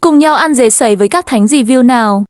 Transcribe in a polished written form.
Cùng nhau ăn dế sấy với các thánh review nào.